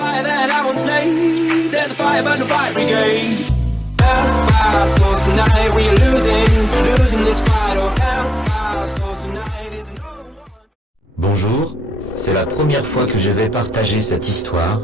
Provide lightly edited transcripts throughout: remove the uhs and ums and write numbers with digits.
fire that I won't slay. There's a fire burn the fire brigade. Hellfire souls tonight, we are losing this fight. Oh, hellfire souls tonight is no one. Bonjour, c'est la première fois que je vais partager cette histoire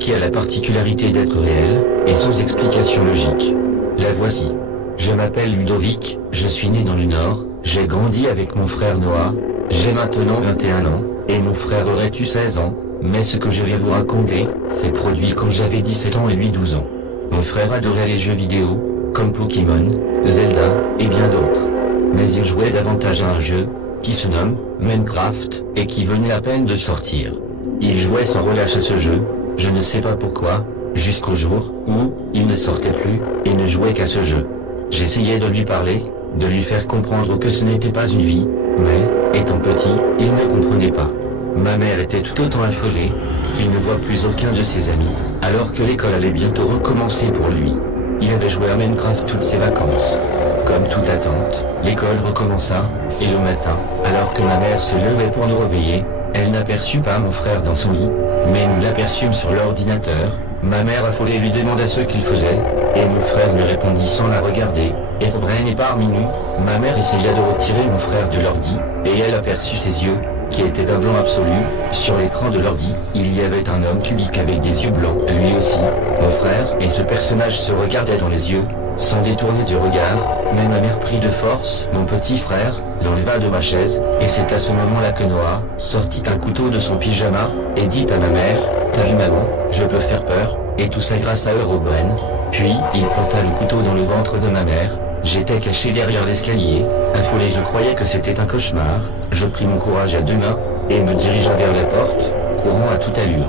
qui a la particularité d'être réelle, et sans explication logique. La voici. Je m'appelle Ludovic, je suis né dans le Nord, j'ai grandi avec mon frère Noah, j'ai maintenant 21 ans, et mon frère aurait eu 16 ans, mais ce que je vais vous raconter, s'est produit quand j'avais 17 ans et lui 12 ans. Mon frère adorait les jeux vidéo, comme Pokémon, Zelda, et bien d'autres. Mais il jouait davantage à un jeu, qui se nomme Minecraft, et qui venait à peine de sortir. Il jouait sans relâche à ce jeu, je ne sais pas pourquoi, jusqu'au jour où il ne sortait plus, et ne jouait qu'à ce jeu. J'essayais de lui parler, de lui faire comprendre que ce n'était pas une vie, mais, étant petit, il ne comprenait pas. Ma mère était tout autant affolée, qu'il ne voit plus aucun de ses amis, alors que l'école allait bientôt recommencer pour lui. Il avait joué à Minecraft toutes ses vacances. Comme toute attente, l'école recommença, et le matin, alors que ma mère se levait pour nous réveiller, elle n'aperçut pas mon frère dans son lit, mais nous l'aperçûmes sur l'ordinateur. Ma mère affolée lui demanda ce qu'il faisait, et mon frère lui répondit sans la regarder. Herobrine est parmi nous. Ma mère essaya de retirer mon frère de l'ordi, et elle aperçut ses yeux, qui étaient d'un blanc absolu. Sur l'écran de l'ordi, il y avait un homme cubique avec des yeux blancs. Lui aussi, mon frère et ce personnage se regardaient dans les yeux, sans détourner du regard, mais ma mère prit de force mon petit frère, l'enleva de ma chaise, et c'est à ce moment-là que Noah sortit un couteau de son pyjama, et dit à ma mère, « T'as vu maman, je peux faire peur ?» Et tout ça grâce à Herobrine. Puis, il planta le couteau dans le ventre de ma mère. J'étais caché derrière l'escalier, affolé, je croyais que c'était un cauchemar. Je pris mon courage à deux mains, et me dirigea vers la porte, courant à toute allure.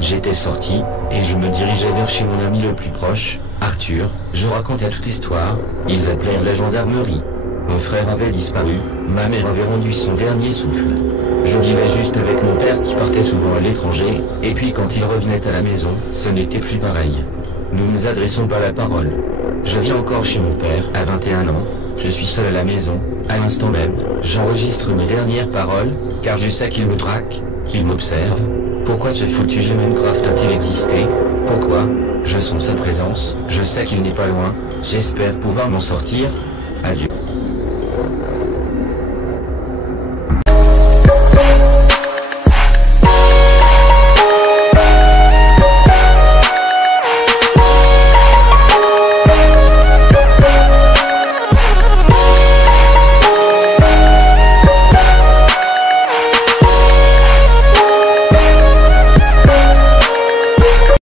J'étais sorti, et je me dirigeais vers chez mon ami le plus proche, Arthur. Je racontais toute l'histoire, ils appelèrent la gendarmerie. Mon frère avait disparu, ma mère avait rendu son dernier souffle. Je vivais juste avec mon père qui partait souvent à l'étranger, et puis quand il revenait à la maison, ce n'était plus pareil. Nous nous adressons pas la parole. Je vis encore chez mon père, à 21 ans, je suis seul à la maison, à l'instant même, j'enregistre mes dernières paroles, car je sais qu'il me traque, qu'il m'observe. Pourquoi ce foutu jeu Minecraft a-t-il existé? Pourquoi? Je sens sa présence, je sais qu'il n'est pas loin, j'espère pouvoir m'en sortir,